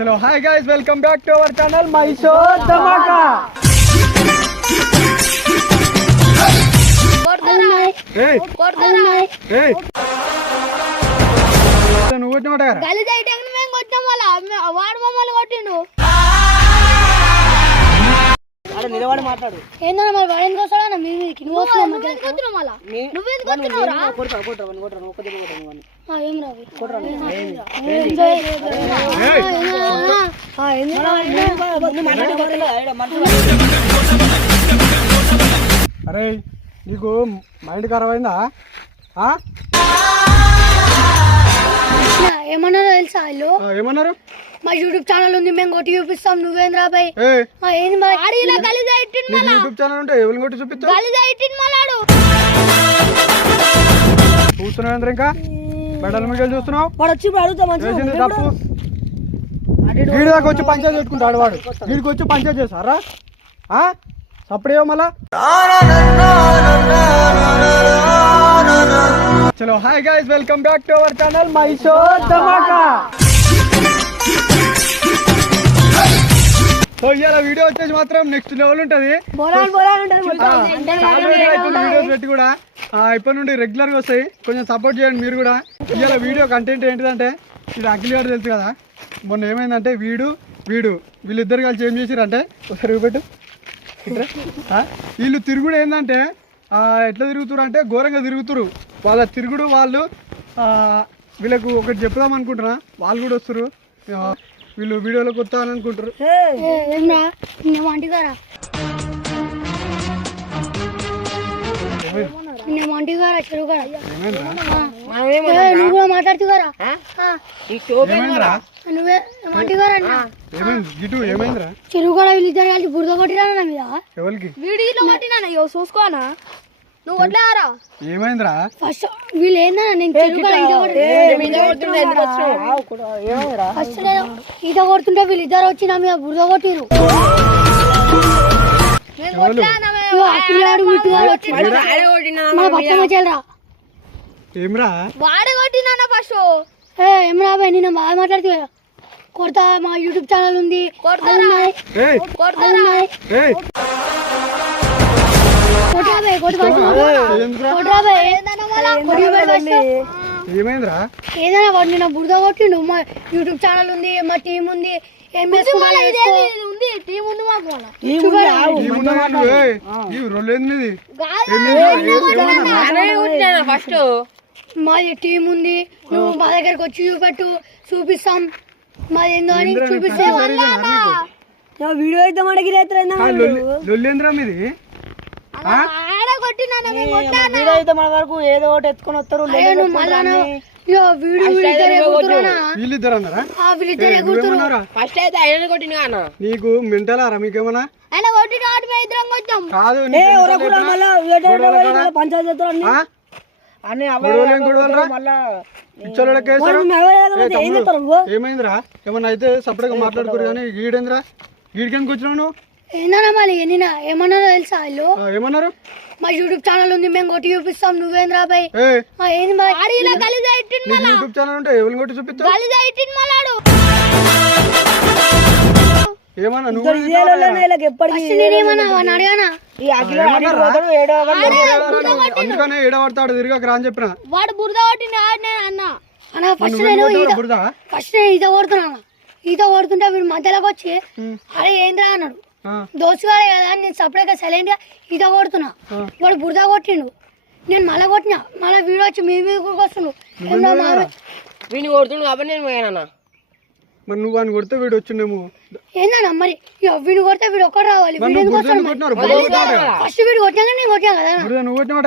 चलो hi guys, welcome back to our channel my show Dhamaka. నువ్వు కొట్టినమాట నిలబడి మాట్లాడు. ఏందన్నా మరి వాడు ఎందుకు వస్తాడన్నా? మీకి నువ్వు వస్తున్నావు మళ్ళా. నువ్వెందుకు వస్తున్నావురా? ఏం రావు. అరే నీకు మైండ్ ఖరాబ్ అయిందా? ఏమన్నారో తెలుసా వాళ్ళు? ఏమన్నారు? మా యూట్యూబ్ ఛానల్ ఉంది, మేము కొట్టి చూపిస్తాం. నువ్వేం రాబాయ్? ఏంది మరి యూట్యూబ్ ఛానల్ ఉంటే ఎవరిని కొట్టి చూపిస్తావు? చూస్తున్నావు ఇంకా బెడల మీద చూస్తున్నావు. చేసింది తప్పు. వీడి దాకా వచ్చి పంచాయతీ పెట్టుకుంటాడు వాడు. వీడికి వచ్చి పంచాయతీ చేస్తారా? అప్పుడేమో మళ్ళా. చలో hi guys, welcome back to our channel my show Dhamaka. So ఇవాళ వీడియో వచ్చేసి మాత్రం నెక్స్ట్ లెవెల్ ఉంటది. వీడియోస్ పెట్టి కూడా ఇప్పటి నుండి రెగ్యులర్ గా వస్తాయి. కొంచెం సపోర్ట్ చేయండి మీరు కూడా. ఇవాళ వీడియో కంటెంట్ ఏంటిదంటే, ఇది అఖిల్ గారు తెలుసు కదా, మొన్న ఏమైందంటే వీళ్ళిద్దరు కలిసి ఏం చేసిరంటే, ఒకసారి పెట్టు. వీళ్ళు తిరుగుడు ఏంటంటే ఎట్లా తిరుగుతురు అంటే ఘోరంగా తిరుగుతురు. వాళ్ళ తిరుగుడు వాళ్ళు వీళ్ళకు ఒకటి చెప్దాం అనుకుంటున్నా. వాళ్ళు కూడా వస్తారు, వీళ్ళు వీడియోలోకి వస్తారని అనుకుంటారు. చెరువు కూడా వీళ్ళిద్దరు కలిసి బురద కొట్టిరా మీద. ఎవరికి చూసుకోనా? నువ్వు వడ్లారా? ఏమైందిరా? ఫస్ట్ వీళ్ళు ఏందన్నా, నేను ఫస్ట్ ఈత కొడుతుంటే వీళ్ళిద్దరు వచ్చి నా మీద బురద కొట్టిరు. ఏమ్రా వాడే కొట్టినా ఫస్ట్. ఏమ్రా బాయ్, నేను బాగా మాట్లాడుతూ కొడతా. మా యూట్యూబ్ ఛానల్ ఉంది. ఏమైందిరా? ఏదైనా వాడు నిన్న బురద కొట్టిండు. మా యూట్యూబ్ ఛానల్ ఉంది, మా టీం ఉంది. ఏం టీం ఉంది మాకు. ఫస్ట్ మాది టీం ఉంది. నువ్వు మా దగ్గరకు వచ్చి చూపిస్తాం మాది ఏందో అని చూపిస్తే వీడియో అయితే మనకి మన వరకు ఏదో ఒకటి ఎత్తుకొని వస్తారు. ఫస్ట్ అయితే ఆయన కొట్టిన నీకు మెంటలారా? మీకేమన్నా కాదు ఏమైందిరా? ఏమన్నా అయితే సపరేట్ గా మాట్లాడుకోరు కానీ గీడేంద్రా? గీడికెందుకు వచ్చినావు నువ్వు? ఏమన్నారో తెలుసా వాళ్ళు? ఏమన్నారు? మా యూట్యూబ్ ఛానల్ ఉంది, మేము కొట్టి చూపిస్తాం. నువ్వేం రాబాయ్? యూట్యూబ్ ఛానల్ ఉంటే ఎవరిని కొట్టి చూపిస్తావు? ఏమన్నా అందుకనే ఏడబడతాడు తిరిగాక అని చెప్పిన. వాడు బురద ఫస్ట్ నేను ఈత కొడుతున్నా. ఈత కొడుతుంటే వీడు మధ్యలోకి వచ్చి అరే ఏంద్రా అన్నాడు. దోసుగాడే కదా, నేను సపరేట్గా సైలెంట్ గా ఈత కొడుతున్నా. వాడు బురద కొట్టిండు, నేను మళ్ళా కొట్టినా. మళ్ళీ వీడు వచ్చి మీ మీద వస్తుండు. వీడిని కొడుతుండు కాబట్టి నేను పోయానన్నా. మరి నువ్వు వాడిని కొడితే వీడు వచ్చిండేమో. ఏందన్నా మరి వీడు కొడితే వీడు ఒక్కడు రావాలి. ఫస్ట్ వీడు కొట్టాక నేను కొట్టాను కదా. నువ్వు కొట్టినమాట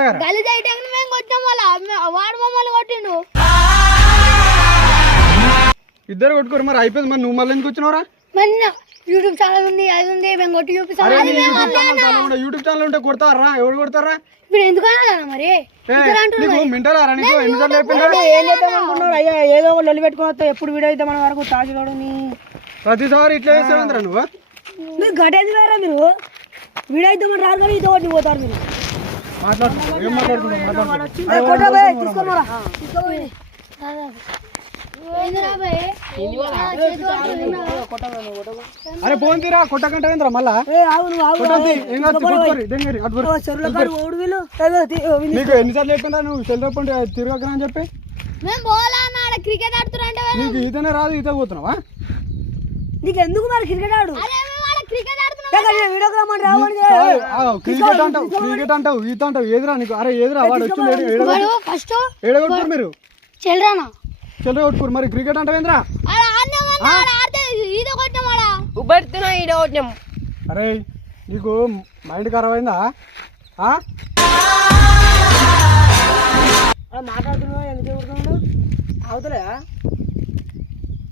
మేము కొట్టాం. వాడు మమ్మల్ని కొట్టిండు. ఇద్దరు కొట్టుకోరు. మరి అయిపోయింది. మరి నువ్వు మళ్ళీ ఎందుకు వచ్చినావురా? మరి యూట్యూబ్ ఛానల్ ఉంది, అది ఉంది, మేము కొట్టి చూపిస్తాం. యూట్యూబ్ ఛానల్ ఉంటే కొడతారా? ఎవరు కొడతారా? వీడు ఎందుకు అన్నా మరి? ఏదో లొల్లి పెట్టుకుని ఎప్పుడు వీడియో అయితే మన వరకు తాజులోడు ప్రతిసారి ఇట్లా చేస్తావు నువ్వు. మీరు గటేది వేరా? మీరు వీడియో అయితే మన రారు కానీ ఇదో ఒకటి పోతారు. మీరు ఏందిరా భయ్? అరే ఫోన్ తీరా కొట్టకంటే ఏంద్రా మళ్ళా ఆవు నువ్వు ఆవు కొట్టండి ఏం కాదు కొట్టుకోరి దెంగరి అటు పోరు. చెరువుల కాడు ఓడు వీళ్ళు నీకు ఎన్నిసార్లు చెప్పిందా నువ్వు సెల్రపండి తిరగకరా అని చెప్పి మేము పోలా అన్నాడ క్రికెట్ ఆడుతున్నా నీకు ఈతనే రాదు ఈత పోతున్నావా నీకు ఎందుకు మరి క్రికెట్ ఆడు క్రికెట్ ఆడుతున్నా వీడియోకి రమ్మని రావని క్రికెట్ అంటావు ఈత అంటావు ఏదిరా నీకు అరే ఏదిరా వాడు వచ్చి ఫస్ట్ ఏడగొట్టుకోరు మీరు చెల్రానా చెల్లె కొట్టుకోరు మరి క్రికెట్ అంటావు ఏంద్రా ఈత కొట్టినామాడా ఉబ్బెడుతున్నా ఈడ కొట్టినాం అరే నీకు మైండ్ ఖరాబ్ అయిందా మాట్లాడుతున్నావు ఎందుకు కొడుతున్నావు అవుతలేదా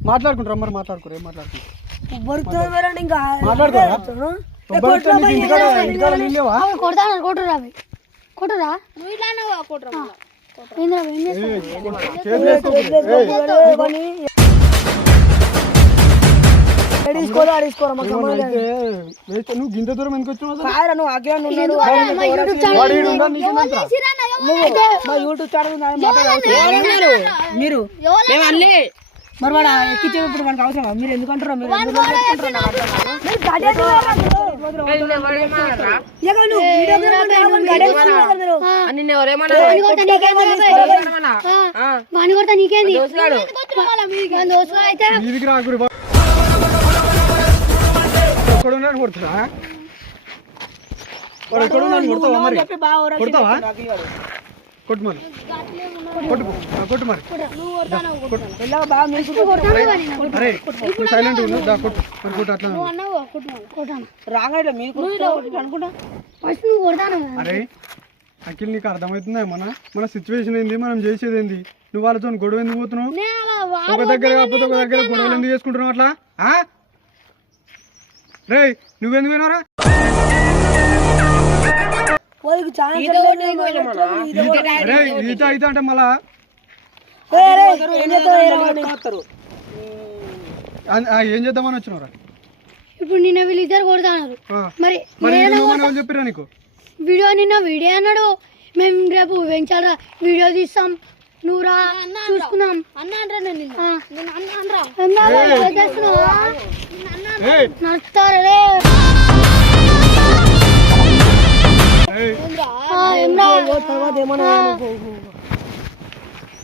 మాట్లాడుకుంటారా మరి మాట్లాడుకోరు ఏం మాట్లాడుకుంటారు ఉబ్బరుతుంది ఇంకా మాట్లాడుకోరా ఇంటికాడ నీళ్ళేవా కొడతాను కొట్టురా అవి కొట్టురా నువ్వు ఇట్లా కొట్టురా ఏంద్రా ఏం తీసుకోరా మాకు నువ్వు గింత దూరం ఎందుకు వచ్చినావు నువ్వు అగ్గా ఉన్నాడు మా యూట్యూబ్ ఛానల్ మీరు మరి వాడు ఎక్కించే ఇప్పుడు మనకు అవసరం మీరు ఎందుకంటారా మీరు వాణి కొడతా నీకేంది అయితే వీధికి రాకురు ఎక్కడున్నాడు కొడుతున్నా వాడు ఎక్కడున్నాడు కొడతావా మరి కొడతావా కొట్టు మరి కొట్టు మరి అరే సైలెంట్ దా కొట్టు మరి కొట్టు అట్లా రాగాడు మీరు అనుకుంటా ఫస్ట్ నువ్వు కొడతాను అరే అఖిల్ నీకు అర్థమవుతుందా మన సిచ్యువేషన్ ఏంది మనం చేసేది ఏంది నువ్వు వాళ్ళతో గొడవ ఎందుకు పోతున్నావు ఒక దగ్గర కాకపోతే ఒక దగ్గర గొడవలు ఎందుకు చేసుకుంటున్నావు అట్లా రే నువ్వెందుకు పోయినారా అరే ఈత అయితే అంటే మళ్ళా ఏం చేద్దామని వచ్చినారా ఇప్పుడు నిన్న వీళ్ళిద్దరు కొడతాన్నారు మరి చెప్పిరా నీకు నిన్న వీడియో అన్నాడు మేము రేపు వెంచాలా వీడియో తీస్తాం నువ్వు రా చూసుకున్నాం నడుస్తారే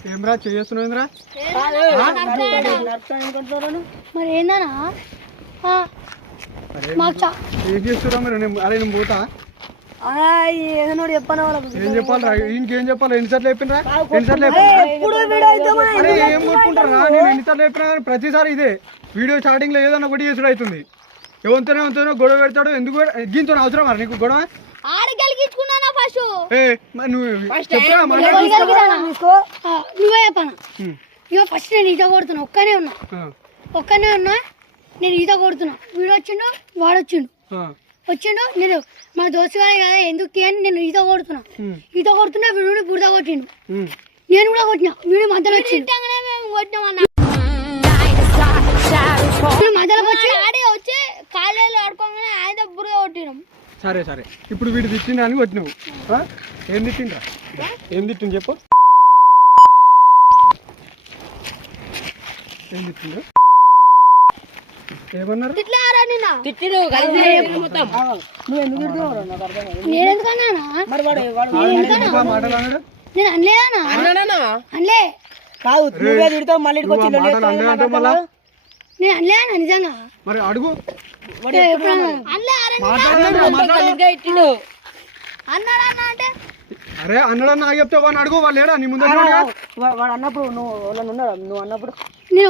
ఏమ్రా చేస్తున్నావురా మరి ఏందనా ఏం చేస్తున్నా మరి అరే నేను పోతా ఏదో చెప్పాను ఏం చెప్పాలరా ఇంకేం చెప్పాలి ఎన్నిసార్లు చెప్పిండ్రా ఎన్నిసార్లు అరే ఏం కొట్టుకుంటారా నేను ఎన్నిసార్లు చెప్పినా ప్రతిసారి ఇదే వీడియో స్టార్టింగ్ లో ఏదన్నా ఒకటి చేసుడు అవుతుంది ఎవరితోనో గొడవ పెడతాడు ఎందుకు దీంతో అవసరం మరి నీకు గొడవ నువ్వే చెప్పాను ఇగో ఫస్ట్ నేను ఈత కొడుతున్నా ఒక్కనే ఉన్నా నేను ఈత కొడుతున్నా వీడు వచ్చిండు వాడు వచ్చిండు నేను మా దోస్తు గారే కదా ఎందుకు అని నేను ఈత కొడుతున్నా వీడు బురద కొట్టిండు నేను కూడా కొట్టినా వీడు మధ్యలో వచ్చిండు మధ్యలో వచ్చి కాలేజీలో ఆడుకోగానే ఆయన బురద కొట్టినాం సరే ఇప్పుడు వీడు తిట్టిండా అని కొట్టినావు ఏం తిట్టిండ్రా ఏం తిట్టిండు చెప్పు ఏం తిట్టిండు ఏమన్నారు మాటలు అన్నాడు నేను అనలే కాదు నువ్వే తిడతావు మళ్ళీ నేను అనలేనా నిజంగా మరి అడుగు అరే అన్నాడని నాకు చెప్తే వాడిని అడుగు వాళ్ళు లేడా నీ ముందు వాడు అన్నప్పుడు నువ్వు అన్నప్పుడు నేను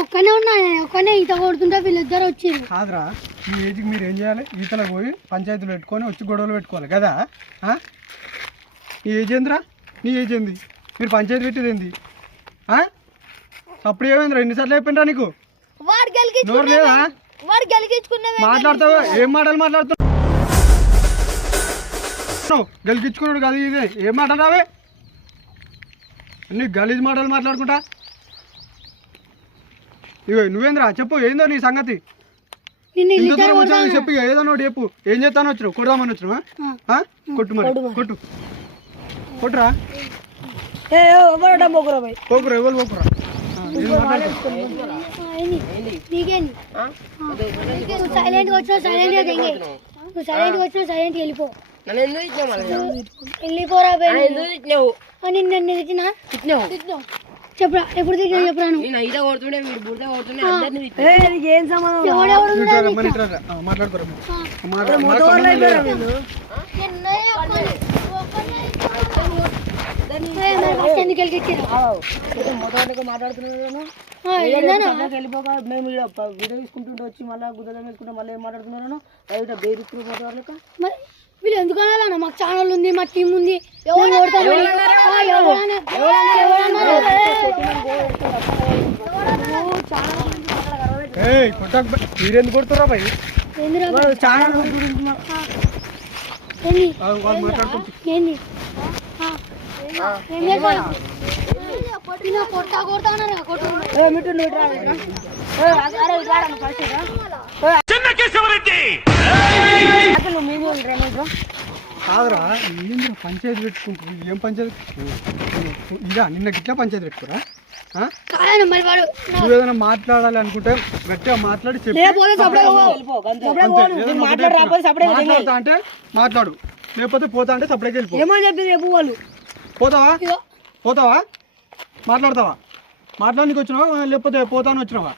ఒక్కనే ఈత కొడుతుంటే వీళ్ళిద్దరు వచ్చింది కాదురా ఈ ఏజ్కి మీరు ఏం చేయాలి ఈతలో పోయి పంచాయతీలు పెట్టుకొని వచ్చి గొడవలు పెట్టుకోవాలి కదా నీ ఏజ్ ఏందిరా నీ ఏజ్ ఏంది మీరు పంచాయతీ పెట్టేది ఏంది అప్పుడు ఏమైందిరా ఎన్నిసార్లు చెప్పిండ్రా నీకు నోరు లేదా మాట్లాడతావు ఏం మాటలు మాట్లాడుతున్నావు గెలికించుకున్నాడు కాదు ఇదే ఏం మాట్లాడావే అన్ని గలీజ్ మాటలు మాట్లాడుకుంటా ఇగో నువ్వేంద్రా చెప్పు ఏందో నీ సంగతి చెప్పి ఏదో నోటి చెప్పు ఏం చేస్తాను వచ్చినావు కొడదామని వచ్చినావా కొట్టు మరి కొట్టురా పోకురా ఎవరు పోకురా నీకేంది నువ్వు సైలెంట్గా వచ్చినావు సైలెంట్గా దిగే నువ్వు సైలెంట్గా వచ్చినావు సైలెంట్గా వెళ్ళిపో నన్ను ఎందుకు ఇచ్చినావు మళ్ళీ వెళ్ళిపోరా ఎందుకు ఇచ్చినావు నిన్ను తిట్టినా చెప్పురా ఎప్పుడు తిట్టినా చెప్పురా నువ్వు నేను ఈత కొడుతుండే వీడు బురద కొడుతుండే అందరినీ తిట్టాను. ఏం సంబంధం ఎవడెవడు మాట్లాడుకోరా ఎందుకు వెళ్ళిచ్చారు మొదటి మాట్లాడుతున్నాను వెళ్ళిపోక మేము వీడియో తీసుకుంటుంటే వచ్చి మళ్ళీ గుద్ద తీసుకుంటే మళ్ళీ ఏం మాట్లాడుతున్నాను బేరిస్తూ మొదలక మరి వీళ్ళు ఎందుకు అనాలన్న మాకు ఛానల్ ఉంది మా టీం ఉంది మీరెందుకు కొడుతురా భయ్ ఛానల్ ఏంది కొడతా కొడతా కాదురా ఏంద్ర పంచాయతీ పెట్టుకుంటారు ఏం పంచాయతీ ఇదా నిన్న గిట్లా పంచాయతీ పెట్టుకురా మరి వాడు నువ్వు ఏదైనా మాట్లాడాలి అనుకుంటే గట్టిగా మాట్లాడి చెప్పి మాట్లాడతా అంటే మాట్లాడు లేకపోతే పోతా అంటే సపరేట్ వెళ్ళిపో ఏమని చెప్పి రేపు వాళ్ళు పోతావా మాట్లాడతావా మాట్లాడానికి వచ్చినావా లేకపోతే పోతాను వచ్చినావా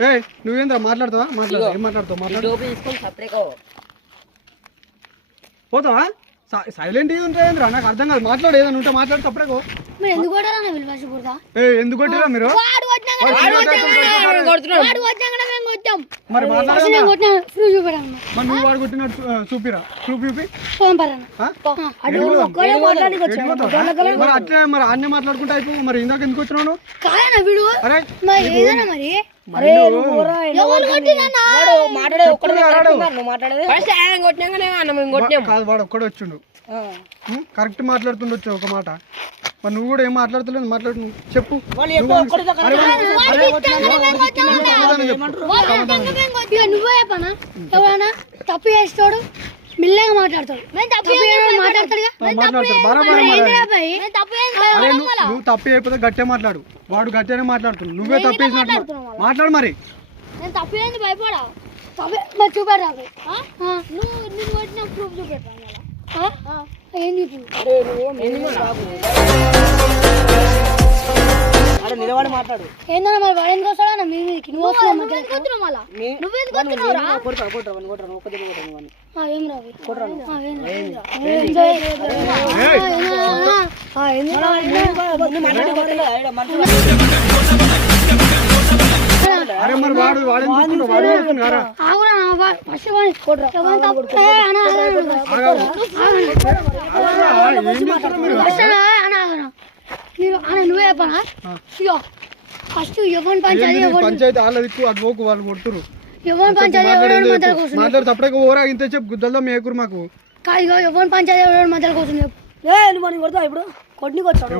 ఏ నువ్వేంద్రా మాట్లాడతావా ఏం మాట్లాడతావు మాట్లాడు టోపీ తీసుకొని సపరేట్గా పోతావా సైలెంట్ ఉంటాయేంద్రా నాకు అర్థం కాదు మాట్లాడు ఏదైనా ఉంటే మాట్లాడు సపరేట్ మీరు ఎందుకు కొట్టారా వీళ్ళు ఫస్ట్ కొడతా ఎందుకు కొట్టిరా మీరు మరి నువ్వు వాడు కొట్టినట్టు చూపిరా చూపి మరి అట్లా మరి అన్నీ మాట్లాడుకుంటా అయిపో మరి ఇందాక ఎందుకు వచ్చినావు అరే కాదు వాడు ఒక్కడే వచ్చిండు కరెక్ట్ మాట్లాడుతుండొచ్చు ఒక మాట మరి నువ్వు కూడా ఏం మాట్లాడతలేదు మాట్లాడు చెప్పు నువ్వే చెప్పనా ఎవరైనా తప్పు చేస్తాడు మెల్లగా మాట్లాడతాడు నువ్వు తప్పు అయిపోతే గట్టే మాట్లాడు వాడు గట్టేనే మాట్లాడుతున్నావు నువ్వే తప్పు చేసినట్టు మాట్లాడు మరి నేను తప్పు ఏంది భయపడా మరి చూపెడరా నువ్వు నిన్ను కొట్టిన ప్రూఫ్ చూపెట్టాను ఏంది నిలబడి మాట్లాడు ఏందన్నా మరి వాడు ఎందుకు వస్తాడా మీ మీదకి నువ్వు వస్తున్నావు మళ్ళా ఏం అరే మరి వాడు నువ్వే చెప్పనా ఫస్ట్ ఎవరి పంచాయతీ వాళ్ళ దిక్కు అది పోకు వాళ్ళు కొడుతురు ఎవరి పంచాయతీ మాట్లాడు తప్పడే ఓరా ఇంత చెప్పు గుద్దల్లో మేకురు మాకు కాదు ఎవరి పంచాయతీ ఎవరి మధ్యలో కోసం చెప్పు నువ్వు కొడతావు ఇప్పుడు కొట్టికి వచ్చాడు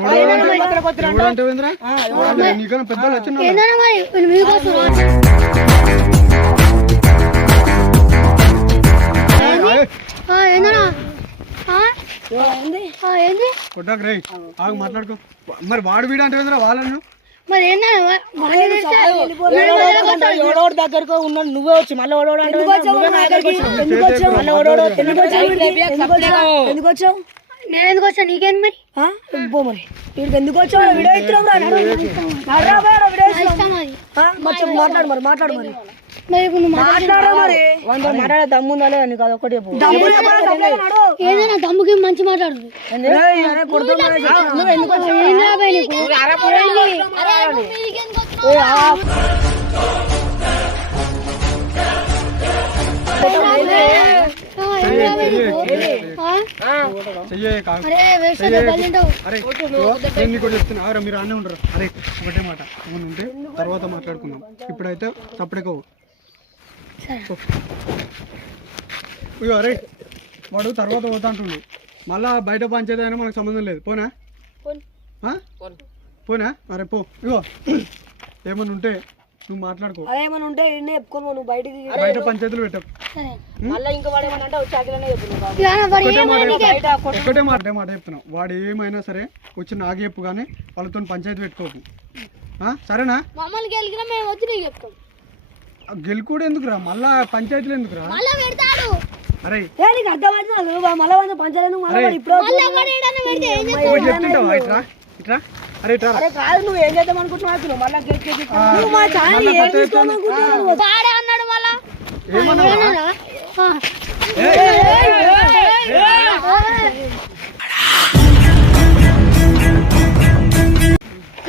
నీకన్నా పెద్దలు వచ్చిన ఏందన్నా మరి మీకోసం ఏందన్నా ఏంది కొట్టాక రే ఆగు మాట్లాడుకో మరి వాడు వీడు అంటే వాళ్ళను మరి ఎవడోడు దగ్గరకు ఉన్నాడు నువ్వే వచ్చి మళ్ళీ ఎందుకు వచ్చావు నేను ఎందుకు వచ్చా నీకేంది మరి మరి వీడికి ఎందుకు వచ్చావు వీడియో మాట్లాడు మరి మాట్లాడు మరి మరి ఇప్పుడు నువ్వు మాట్లాడే దమ్ముందా నీకు అదొకటి ఏదైనా దమ్ముకి మంచి మాట్లాడుతుంది చెప్తున్నా మీరు అన్నీ ఉండరు అరే ఒకటే మాట ఏమన్నా ఉంటే తర్వాత మాట్లాడుకుందాం ఇప్పుడైతే తప్పటికో అరే వాడు తర్వాత పోతా అంటుండు మళ్ళా బయట పంచేది అయినా మనకు సంబంధం లేదు పోనా పోనా అరే పో ఇగో ఏమన్నా ఉంటే నువ్వు మాట్లాడుకో అదేమన్నా ఉంటే చెప్పుకో నువ్వు బయట పంచాయతీలు పెట్టకు సరే మళ్ళీ ఇంకో వాడు ఏమన్నా అంటే వచ్చి అఖిలనే చెప్తున్నావు బాబు. ఇక వాడు ఒకటే మాట ఏమని చెప్తున్నా. బయట కొట్టు. ఒకటే మాట చెప్తున్నావు, వాడు ఏమైనా సరే వచ్చి నాకు చెప్పు కానీ వాళ్ళతో పంచాయతీ పెట్టుకోకు, సరేనా? మమ్మల్ని గెలికినా మేము వచ్చి నీకు చెప్తాం. గెలుకుడు ఎందుకురా, మళ్ళా పంచాయతీలు ఎందుకురా? మళ్ళా పెడతాడు. అరే నీకు అర్థమవుతుంది మళ్ళీ వాళ్ళు పంచాయతీ మళ్ళీ వాడు ఇప్పుడు మళ్ళా వాడు ఏడన్నా పెడితే ఏం చేస్తావు? ఒకటి చెప్తుంటావా? ఇట్రా ఇట్రా, అరే ఇట్రా రా. అరే కాదు నువ్వు ఏం చేద్దాం అనుకుంటున్నావు అసలు మళ్ళీ నువ్వు మా ఛానల్ మళ్ళా ఏం కట్ తీసుకోవాలి అనుకుంటున్నావు? వాడే అన్నాడు మళ్ళా. ఏమన్నావా? ఆ.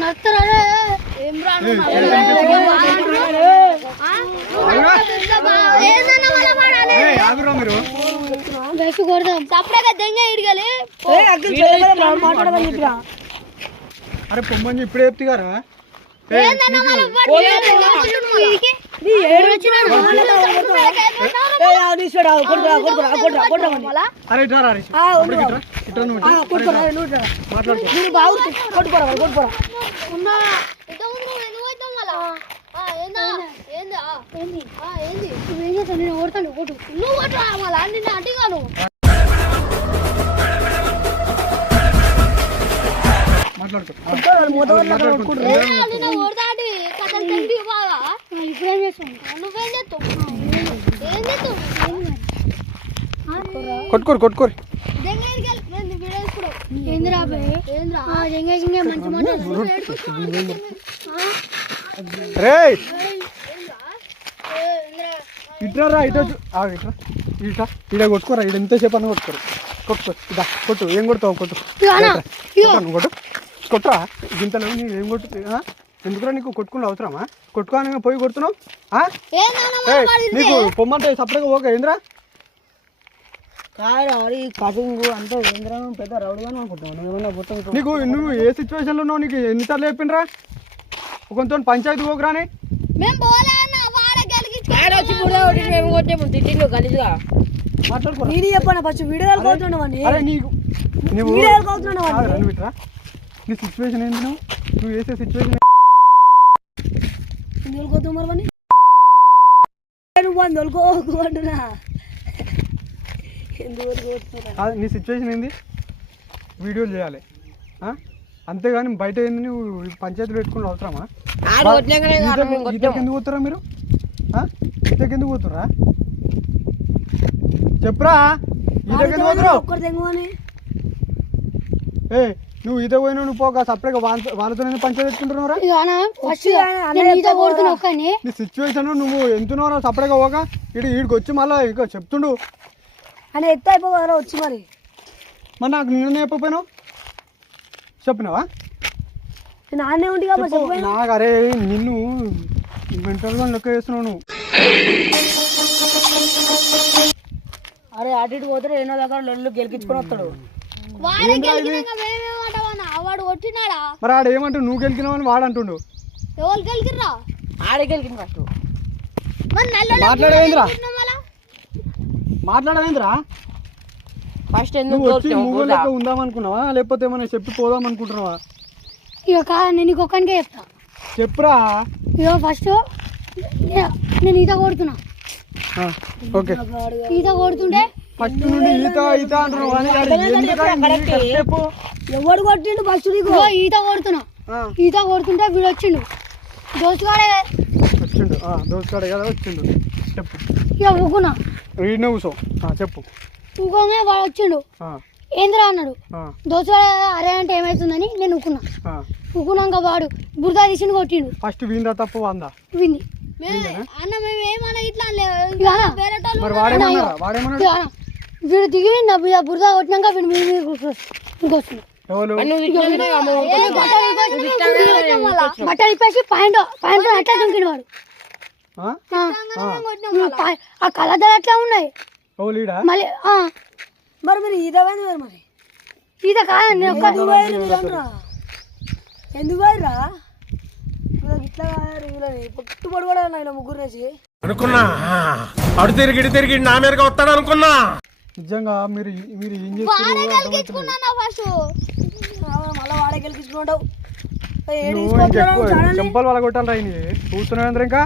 నత్తరా రే. ఏం రాను ఆగురా మీరు. బెస్ట్ కొడదాం తప్పుడే దెంగ ఇడగలి. ఏ అఖిల్ చేయలేదు రాడు మాట్లాడమని చెప్పిరా. అరే పొమ్మని ఇప్పుడే చెప్తారా? నీ ఏడు వచ్చినాడు. ఏ ఆ తీసుకోడా కొడుకురా కొడుకురా కొడుకురా కొడుకురా. అరే ఇట్రా రా, అరే ఆ ఉండు. ఇట్రా ఇట్రా నువ్వు ఆ ఇట్రా. కొడుకురా నువ్వు రా. మాట్లాడుకో. నువ్వు బాగు కొట్టుకోరా కొట్టుకోరా. నేను ఓడతాను కొట్టు నువ్వు కొట్టు మళ్ళా నిన్న అడిగాను. మాట్లాడుకో. ఇప్పుడేం చేస్తాను? నువ్వేం చేస్తావు? ఏం చేస్తావు? కొట్టుకోరు కొట్టుకోరు. ఏందిరా జంగే మంచి మాట రే ఇట్రా రా, ఇట్రా ఇట్రా ఇట్రా ఇడ కొట్టుకోరా, ఇడ ఎంతసేపు అన్న కొట్టుకోరు. కొట్టుకో ఇదా కొట్టు, ఏం కొడతావు కొట్టు. కొట్టు కొట్టు కొట్టురా, గింతలో నీవు ఏం కొట్టు. ఎందుకురా నీకు కొట్టుకుని అవసరమా? కొట్టుకోని పోయి కొడుతున్నావు. నీకు పొమ్మంటే సపరేట్గా ఓకే ఏంద్రా? కాదు ఈ కటింగ్ అంతా ఏంద్రా పెద్ద రౌడీగానే అనుకుంటున్నాను. ఏమన్నా మొత్తం నీకు నువ్వు ఏ సిచ్యువేషన్లో ఉన్నావు? నీకు ఎన్నిసార్లు చెప్పిండ్రా కొంత పంచాయతీ పోకురాని? మేము పోలే అన్న వాడే గెలిగించు. ఆడ వచ్చి బుర్ర కొట్టి మేము కొట్టేము తిట్టిండు గలీజ్గా. మాట్లాడుకోరా. నేను చెప్పాను ఫస్ట్ వీడియోలు కోతున్నావని. అరే నీకు నువ్వు వీడియోలు కోతున్నావు ఆగురా, నువ్వు ఇట్రా. నీ సిచ్యువేషన్ ఏంది? నువ్వు వేసే సిచ్యువేషన్ ఎందుకు కోతావు మరి నువ్వు అని తొలుకోకుంటున్నా. ఎందుకు కోతున్నా కాదు, నీ సిచ్యువేషన్ ఏంది? వీడియోలు చేయాలి, అంతేగాని బయట ఏంది నువ్వు పంచాయతీలు పెట్టుకుని అవసరమా? ఆడ కొట్టినాకనే కాదు మేము ఈతకి కొట్టాము. ఎందుకు పోతురా మీరు? ఈతకి ఎందుకు పోతురా? చెప్పురా, ఈతకి ఎందుకు పోతురా? ఒక్కరు తెంగు అని ఏ నువ్వు ఈత పోయినా నువ్వు పోక సపరేట్గా వాళ్ళతో పంచాయతీ పెట్టుకుంటున్నారా? ఫస్ట్ నేను ఈత కొడుతున్నా ఒక్కని. నీ సిచ్యువేషన్ నువ్వు ఎంతున్నారా సపరేట్గా పోక ఈడికి వచ్చి మళ్ళీ ఇంకా చెప్తుండు. అని ఎత్తు అయిపోవారా వచ్చి మరి. మరి నాకు నిన్న చెప్పకపోయినావు? చెప్పినావా? నేను ఆడనే ఉండి కాబట్టి చెప్పాను. నాకు అరే నిన్ను మెంటల్గా లెక్క చేస్తున్నావు నువ్వు. అరే అటు ఇటు పోతే ఎన్నో దగ్గర లొల్లు గెలిపించుకొని వస్తాడు. వాడే గెలికినాక మేమేమంటావన్నా? వాడు కొట్టినాడా? మరి ఆడ ఏమంటావు? నువ్వు గెలికినావని వాడు అంటుండు. ఎవరు గెలికిర్రా? ఆడ గెలికింది ఫస్ట్. మరి నల్లోడు మాట్లాడవేంద్రా? మళ్ళా మాట్లాడవేంద్రా? ఫస్ట్ ఎందుకు నువ్వు వచ్చి కొట్టాము మూగ బుర్ర? లెక్క ఉందామనుకున్నావా లేకపోతే ఏమైనా చెప్పి పోదాం అనుకుంటున్నావా? ఇక నేను నీకు ఒక్కనికే చెప్తా. చెప్పురా. ఇక ఫస్ట్ నేను ఈత కొడుతున్నా. ఓకే, ఈత కొడుతుంటే ఫస్ట్ నుండి ఈత ఈత అంటున్నావు కానీ ఆడ ఎందుకు అని చెప్పు. ఎవడు కొట్టిండు ఫస్ట్ నీకు? ఇగో ఈత కొడుతున్నా. ఈత కొడుతుంటే వీడు వచ్చిండు దోస్తుగాడే. వచ్చిండు దోసుకాడే కదా వచ్చిండు. చెప్పు. ఇక ఊకున్నా. ఈడనే కూర్చో. చెప్పు. ఊకోగానే వాడు వచ్చిండు. ఏందిరా అన్నాడు. దోస్తుగాడే అరే అంటే ఏమవుతుందని నేను ఊకున్నా. ఊకున్నాక వాడు బురద తీసిండు కొట్టిండు. ఫస్ట్ వీందా తప్పు వందా? వింది అన్న మేము ఏమన్నా ఇట్లా మరి వాడేమన్నారా? వాడేమన్నాడు? వీడు దిగి నా బురద కొట్టినాక వీడు మీద ఇంకొచ్చిండు. ఎవరు? నువ్వు తిట్టినాకనే అమ్మ బట్టలు ఇప్పేసి పాయింట్ అట్లా దుంకిడు వాడు. ఆ కలర్ అట్లా ఉన్నాయి ఎవరు ఈడ? మళ్ళీ మరి మీరు ఈత పోయింది మరి మరి ఈత కాదు నేను ఒక్క ఎందుకు పోయిరా ఇట్లా పొట్టుబడి కూడా ఇలా ముగ్గురు వేసి అనుకున్నా అడు తిరిగి నా మీదకి వస్తాడు అనుకున్నా. నిజంగా మీరు మీరు ఏం చేస్తారు? మళ్ళీ వాడే గెలిపించుకుంటావు. చెంపలు వాళ్ళ కొట్టాలి రా. చూస్తున్నావు ఇంకా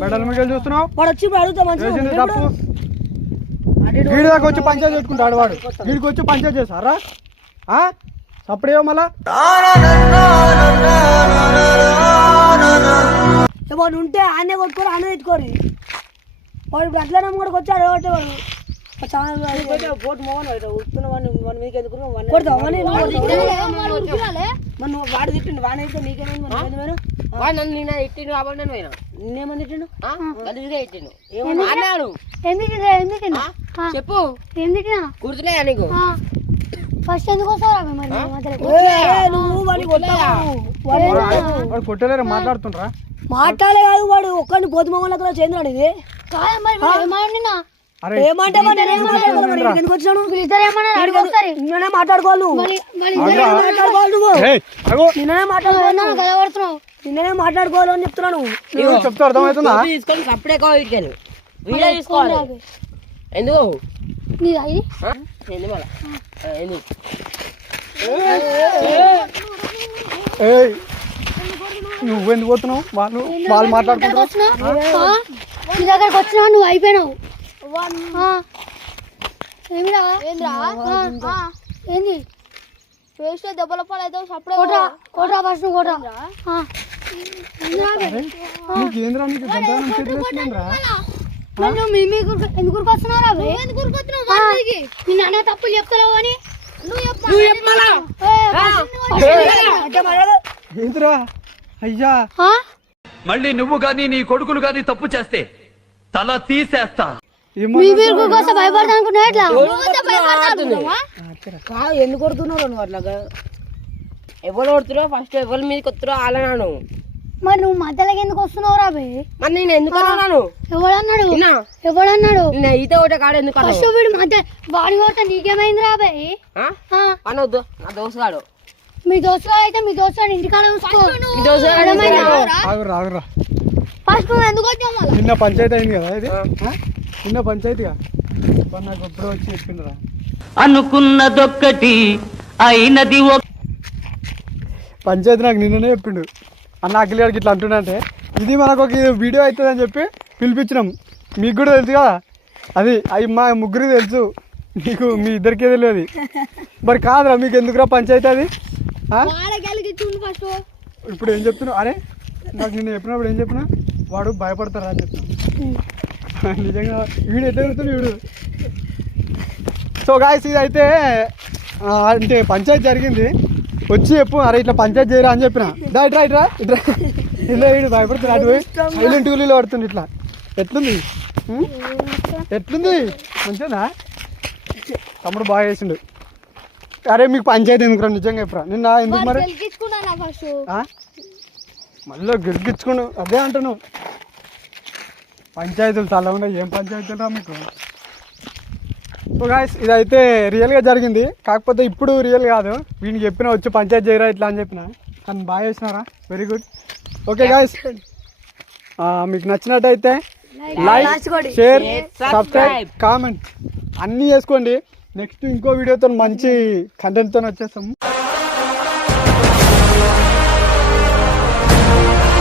మెడల్ మీద చూస్తున్నావు. వాడు వచ్చి ఇప్పుడు అడుగుతా మంచిగా వేసింది తప్పు. వీడి దాకా వచ్చి పంచాయతీ పెట్టుకుంటాడు వాడు. వీడికి వచ్చి పంచాయతీ చేస్తారా అప్పుడేమో మళ్ళా వాడు ఉంటే ఆనే కొట్టుకోరు ఆనే తెచ్చుకోరు. వాడు ఇప్పుడు అట్లా కూడా వచ్చాడు కాబట్టి వాడు పోటు మోహన్ వన్ వీక్ ఎందుకు వాడు తిట్టిండు వానైతే నీకేమైంది వాడు నన్ను నిన్న ఇట్టిండు కాబట్టి నేను పోయినా. నిన్నేమని తిట్టిండు గలీజ్గా ఇట్టిండు అన్నాడు. చెప్పు గుర్తులేదా నీకు? ఫస్ట్ ఎందుకు వస్తావు మరి నువ్వు వాడిని కొట్టావు. వాడు కొట్టలేరు మాట్లాడుతుండ్రా. మాట్లాడే కాదు వాడు ఒక్కడిని పోతు మొగలతో చేంద్రాడు ఇది అరే ఏమంటే ఎందుకు వచ్చాను నిన్ననే మాట్లాడుకోవాలి నువ్వు ఏయ్, అగో. నిన్ననే మాట్లాడుకోవాలి నిన్ననే మాట్లాడుకోవాలి అని చెప్తున్నాను. చెప్తా అర్థమవుతుందా? తీసుకొని అప్పుడే వీటికెళ్ళి వీడియో తీసుకోవాలి. ఎందుకు ఎందుకు మళ్ళా ఎందుకు ఏయ్ నువ్వెందుకు పోతున్నావు? వాళ్ళు మాట్లాడుకుంటారు. నీ దగ్గరకు వచ్చినావు నువ్వు అయిపోయినావు. ఏమిరా ఏంది వేస్ట్ దెబ్బల పాలైతే సప్పుడు కొట్రా ఫస్ట్ నువ్వు కొట్రా. నీకు ఏంద్రా నీకు గంటనం చేతులు వేసుకున్నారా? ఎందుకు వస్తున్నారా నిన్న అన్న తప్పులు చెప్తావు అని ఏంద్రా అయ్యా మళ్ళీ నువ్వు గాని నీ కొడుకులు గాని తప్పు చేస్తే తల తీసేస్తా. భయపడతా అనుకున్నా ఎట్లా ఎందుకు కొడుతున్నావు నువ్వు అట్లాగా? ఎవరు కొడుతురో ఫస్ట్ ఎవరి మీదకి వస్తురో అలాను. మరి నువ్వు మధ్యలోకి ఎందుకు వస్తున్నావు రా బే? మరి నేను ఎందుకు అన్నాను? ఎవడన్నాడు ఎవడన్నాడు? నేను ఈత ఒకటే కాడు ఎందుకు ఫస్ట్ వీడు మధ్య వాడి కొడతా నీకేమైంది రా బే? అనొద్దు నా దోస్తుగాడు. మీ దోస్తులు అయితే మీ దోస్తులు ఇంటికాడ చూసుకో. ఆగురా ఫస్ట్ నువ్వు ఎందుకు వచ్చావు మళ్ళీ? నిన్న పంచాయతీ అయింది కదా ఇది నిన్న పంచాయతీగా నాకు ఎప్పుడో వచ్చి చెప్పిండ్రా. అనుకున్నదొక్కటి అయినది పంచాయతీ నాకు నిన్ననే చెప్పిండు. అన్న అఖిల్ గారికి ఇట్లా అంటుండంటే ఇది మనకు ఒక వీడియో అవుతుంది అని చెప్పి పిలిపించినాం. మీకు కూడా తెలుసు కదా అది అవి మా ముగ్గురికి తెలుసు, మీకు మీ ఇద్దరికే తెలియదు. మరి కాదురా మీకు ఎందుకురా పంచాయతీ అది? ఇప్పుడు ఏం చెప్తున్నావు? అరే నాకు నిన్న చెప్పినప్పుడు ఏం చెప్పినా వాడు భయపడతారా అని చెప్తున్నా. నిజంగా వీడు ఎట్లా జరుగుతుంది వీడు. సో గాయస్ ఇది అయితే అంటే పంచాయతీ జరిగింది వచ్చి చెప్పు. అరే ఇట్లా పంచాయతీ చేయరా అని చెప్పిన. ఇట్రా ఇలా వీడు భయపడుతుంది. అటు పోయి సైలెంట్ కూలీలో పడుతుంది. ఇట్లా ఎట్లుంది మంచిదా? తమ్ముడు బాగా చేసిండు. అరే మీకు పంచాయతీ ఎందుకురా నిజంగా చెప్పురా. నిన్న ఎందుకు మరి మళ్ళీ గిరిగించుకున్నావు? అదే అంటున్నావు పంచాయతీలు చాలా ఉన్నాయి. ఏం పంచాయతీలు రా మీకు? సో గాయస్ ఇదైతే రియల్గా జరిగింది. కాకపోతే ఇప్పుడు రియల్ కాదు. వీడికి చెప్పిన వచ్చి పంచాయతీ చేయరా ఇట్లా అని చెప్పిన. కానీ బాగా చేసినారా? Very good. ఓకే గాయస్ మీకు నచ్చినట్టయితే లైక్ షేర్ సబ్స్క్రైబ్ కామెంట్ అన్నీ చేసుకోండి. నెక్స్ట్ ఇంకో వీడియోతో మంచి కంటెంట్తో వచ్చేస్తాము.